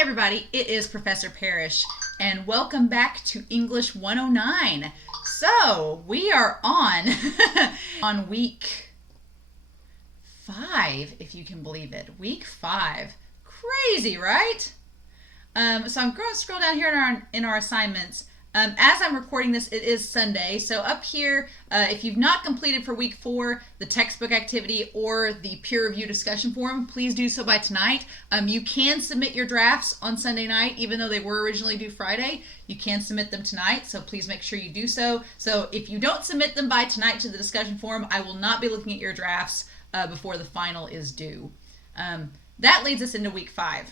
Hey everybody, it is Professor Parish, and welcome back to English 109. So, we are on on week 5, if you can believe it. Week 5. Crazy, right? So I'm going to scroll down here in our assignments. As I'm recording this, it is Sunday. So up here, if you've not completed for week 4 the textbook activity or the peer review discussion forum, please do so by tonight. You can submit your drafts on Sunday night, even though they were originally due Friday. You can submit them tonight, so please make sure you do so. So if you don't submit them by tonight to the discussion forum, I will not be looking at your drafts before the final is due. That leads us into week 5.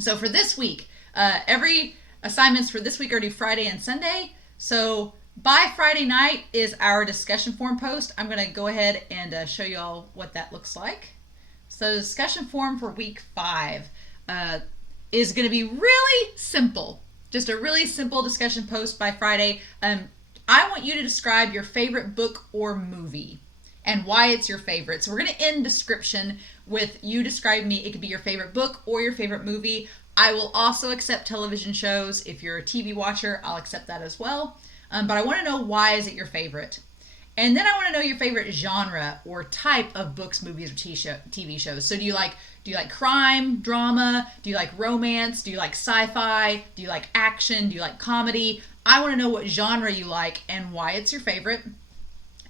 So for this week, every assignments for this week are due Friday and Sunday. So by Friday night is our discussion forum post. I'm going to go ahead and show you all what that looks like. So the discussion forum for week 5 is going to be really simple. Just a really simple discussion post by Friday. I want you to describe your favorite book or movie and why it's your favorite. So we're going to end description with you describing me. It could be your favorite book or your favorite movie. I will also accept television shows. If you're a TV watcher, I'll accept that as well. But I want to know, why is it your favorite? And then I want to know your favorite genre or type of books, movies, or TV shows. So do you like crime, drama? Do you like romance? Do you like sci-fi? Do you like action? Do you like comedy? I want to know what genre you like and why it's your favorite.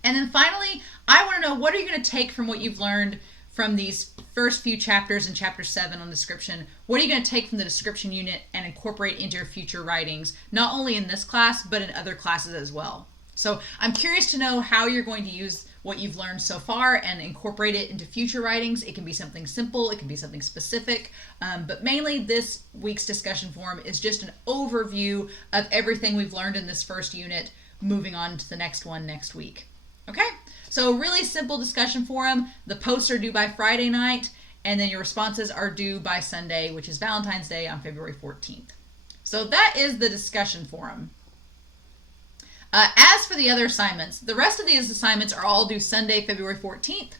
And then finally, I want to know, what are you going to take from what you've learned from these first few chapters in chapter 7 on description? What are you going to take from the description unit and incorporate into your future writings, not only in this class, but in other classes as well? So I'm curious to know how you're going to use what you've learned so far and incorporate it into future writings. It can be something simple, it can be something specific, but mainly this week's discussion forum is just an overview of everything we've learned in this first unit, moving on to the next one next week. Okay? So really simple discussion forum. The posts are due by Friday night, and then your responses are due by Sunday, which is Valentine's Day on February 14th. So that is the discussion forum. As for the other assignments, the rest of these assignments are all due Sunday, February 14th,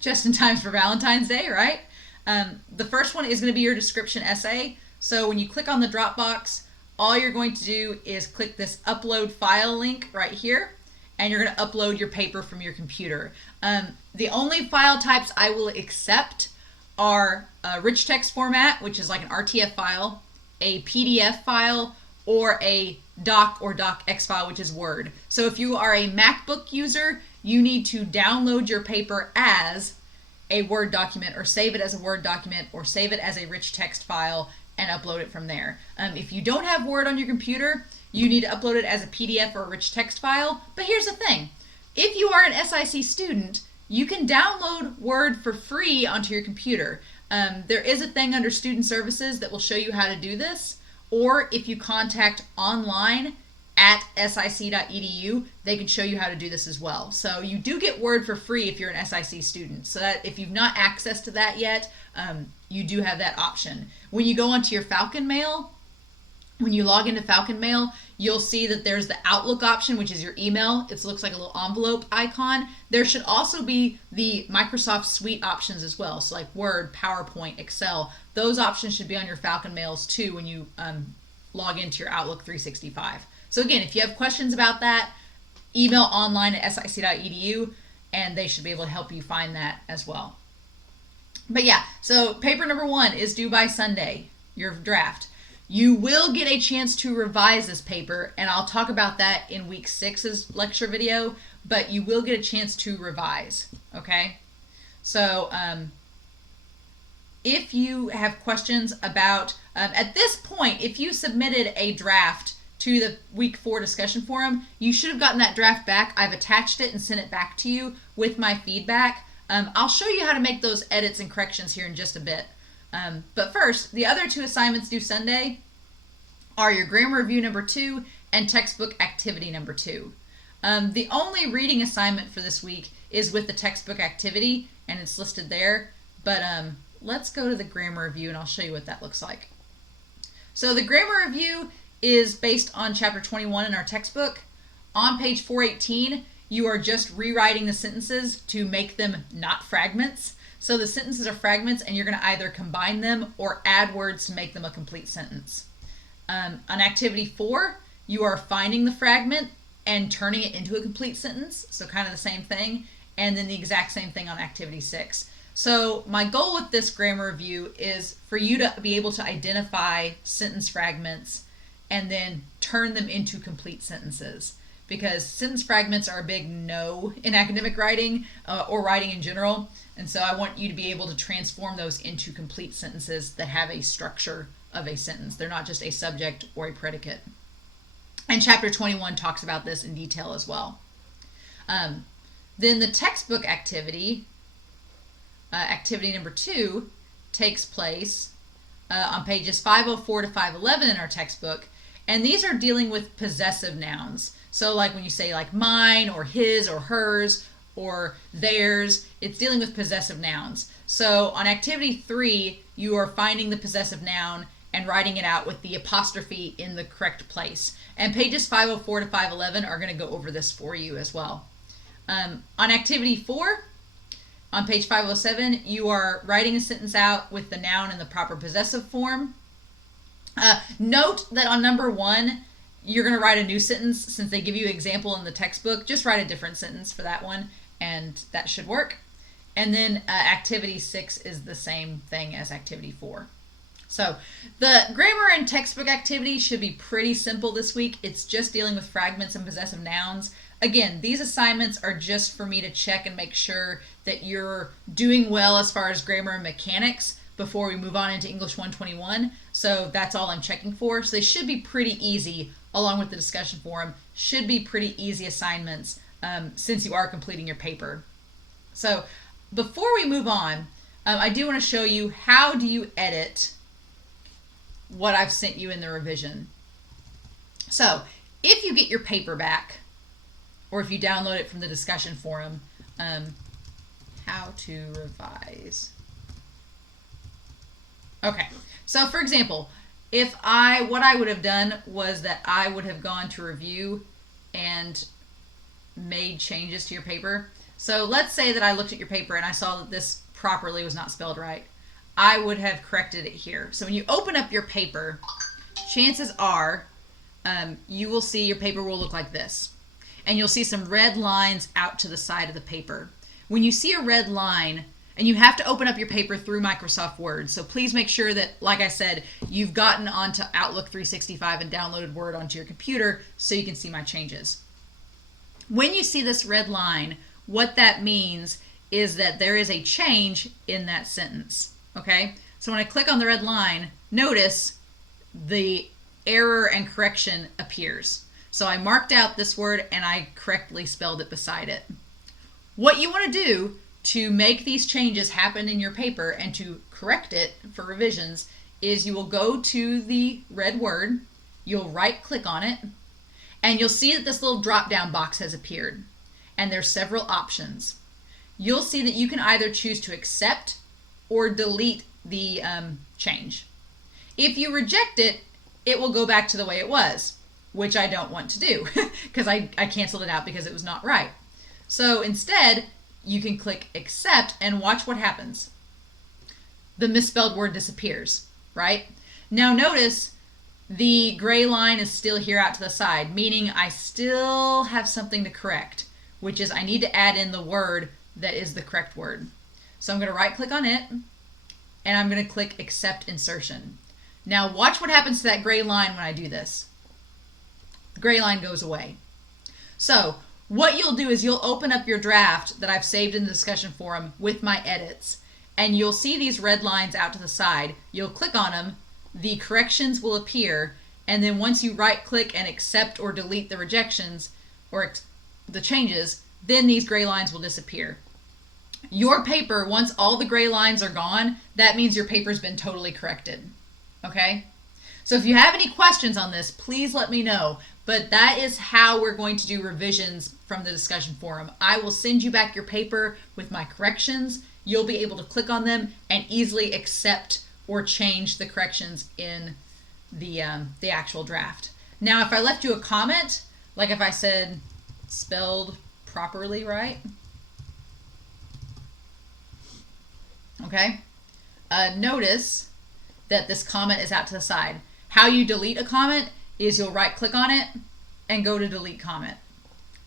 just in time for Valentine's Day, right? The first one is going to be your description essay. So when you click on the Dropbox, all you're going to do is click this upload file link right here, and you're going to upload your paper from your computer. The only file types I will accept are a rich text format, which is like an RTF file, a PDF file, or a doc or docx file, which is Word. So if you are a MacBook user, you need to download your paper as a Word document, or save it as a Word document, or save it as a rich text file and upload it from there. If you don't have Word on your computer, you need to upload it as a PDF or a rich text file. But here's the thing. If you are an SIC student, you can download Word for free onto your computer. There is a thing under Student Services that will show you how to do this. Or if you contact online at sic.edu, they can show you how to do this as well. So you do get Word for free if you're an SIC student. So that if you've not access to that yet, you do have that option. When you go onto your Falcon Mail, when you log into Falcon Mail, you'll see that there's the Outlook option, which is your email. It looks like a little envelope icon. There should also be the Microsoft Suite options as well. So like Word, PowerPoint, Excel. Those options should be on your Falcon Mails too when you log into your Outlook 365. So again, if you have questions about that, email online at sic.edu, and they should be able to help you find that as well. But yeah, so paper number 1 is due by Sunday, your draft. You will get a chance to revise this paper, and I'll talk about that in week 6's lecture video, but you will get a chance to revise, okay? So if you have questions about, at this point, if you submitted a draft to the week 4 discussion forum, you should have gotten that draft back. I've attached it and sent it back to you with my feedback. I'll show you how to make those edits and corrections here in just a bit. But first, the other 2 assignments due Sunday are your grammar review number 2 and textbook activity number 2. The only reading assignment for this week is with the textbook activity, and it's listed there. But let's go to the grammar review, and I'll show you what that looks like. So the grammar review is based on chapter 21 in our textbook. On page 418, you are just rewriting the sentences to make them not fragments. So the sentences are fragments, and you're going to either combine them or add words to make them a complete sentence. On activity 4, you are finding the fragment and turning it into a complete sentence, so kind of the same thing, and then the exact same thing on activity 6. So my goal with this grammar review is for you to be able to identify sentence fragments and then turn them into complete sentences, because sentence fragments are a big no in academic writing or writing in general, and so I want you to be able to transform those into complete sentences that have a structure of a sentence. They're not just a subject or a predicate. And chapter 21 talks about this in detail as well. Then the textbook activity, activity number 2, takes place on pages 504 to 511 in our textbook. And these are dealing with possessive nouns. So like when you say like mine or his or hers or theirs, it's dealing with possessive nouns. So on activity 3, you are finding the possessive noun and writing it out with the apostrophe in the correct place. And pages 504 to 511 are going to go over this for you as well. On activity 4, on page 507, you are writing a sentence out with the noun in the proper possessive form. Note that on number 1, you're going to write a new sentence. Since they give you an example in the textbook, just write a different sentence for that one, and that should work. And then activity 6 is the same thing as activity 4. So the grammar and textbook activity should be pretty simple this week. It's just dealing with fragments and possessive nouns. Again, these assignments are just for me to check and make sure that you're doing well as far as grammar and mechanics before we move on into English 121. So that's all I'm checking for. So they should be pretty easy, along with the discussion forum. Should be pretty easy assignments since you are completing your paper. So before we move on, I do want to show you how do you edit what I've sent you in the revision. So if you get your paper back, or if you download it from the discussion forum, how to revise. Okay, so for example, what I would have done was that I would have gone to review and made changes to your paper. So let's say that I looked at your paper and I saw that this properly was not spelled right. I would have corrected it here. So when you open up your paper, chances are you will see your paper will look like this. And you'll see some red lines out to the side of the paper. When you see a red line, and you have to open up your paper through Microsoft Word, so please make sure that, like I said, you've gotten onto Outlook 365 and downloaded Word onto your computer so you can see my changes. When you see this red line, what that means is that there is a change in that sentence. Okay, so when I click on the red line, notice the error and correction appears. So I marked out this word and I correctly spelled it beside it. What you want to do to make these changes happen in your paper and to correct it for revisions is you will go to the red word, you'll right click on it, and you'll see that this little drop down box has appeared. And there's several options. You'll see that you can either choose to accept or delete the change. If you reject it, it will go back to the way it was, which I don't want to do because I canceled it out because it was not right. So instead, you can click accept and watch what happens. The misspelled word disappears, right? Now notice the gray line is still here out to the side, meaning I still have something to correct, which is I need to add in the word that is the correct word. So I'm going to right click on it and I'm going to click accept insertion. Now watch what happens to that gray line when I do this. The gray line goes away. So what you'll do is you'll open up your draft that I've saved in the discussion forum with my edits, and you'll see these red lines out to the side. You'll click on them, the corrections will appear, and then once you right click and accept or delete the rejections or the changes, then these gray lines will disappear. Your paper, once all the gray lines are gone, that means your paper's been totally corrected. Okay? So if you have any questions on this, please let me know. But that is how we're going to do revisions from the discussion forum. I will send you back your paper with my corrections. You'll be able to click on them and easily accept or change the corrections in the actual draft. Now, if I left you a comment, like if I said spelled properly right, Okay? Notice that this comment is out to the side. How you delete a comment is you'll right click on it and go to delete comment,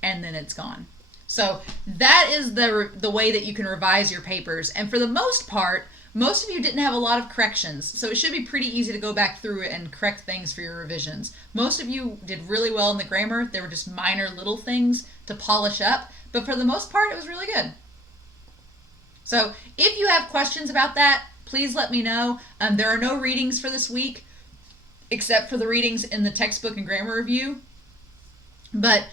and then it's gone. So that is the way that you can revise your papers. And for the most part, most of you didn't have a lot of corrections, so it should be pretty easy to go back through it and correct things for your revisions. Most of you did really well in the grammar. There were just minor little things to polish up, but for the most part, it was really good. So if you have questions about that, please let me know. There are no readings for this week, except for the readings in the textbook and grammar review. But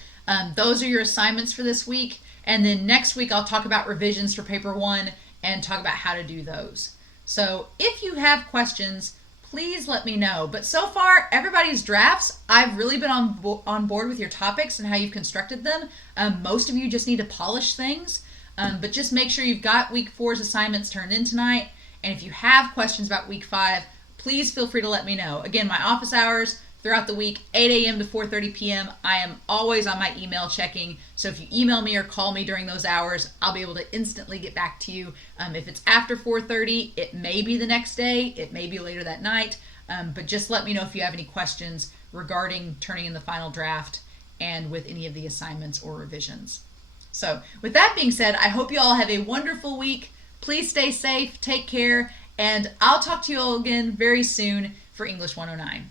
those are your assignments for this week. And then next week, I'll talk about revisions for paper 1 and talk about how to do those. So if you have questions, please let me know. But so far, everybody's drafts, I've really been on board with your topics and how you've constructed them. Most of you just need to polish things. But just make sure you've got week 4's assignments turned in tonight. And if you have questions about week 5, please feel free to let me know. Again, my office hours throughout the week, 8 a.m. to 4:30 p.m. I am always on my email checking. So if you email me or call me during those hours, I'll be able to instantly get back to you. If it's after 4:30, it may be the next day. It may be later that night. But just let me know if you have any questions regarding turning in the final draft and with any of the assignments or revisions. So with that being said, I hope you all have a wonderful week. Please stay safe, take care, and I'll talk to you all again very soon for English 109.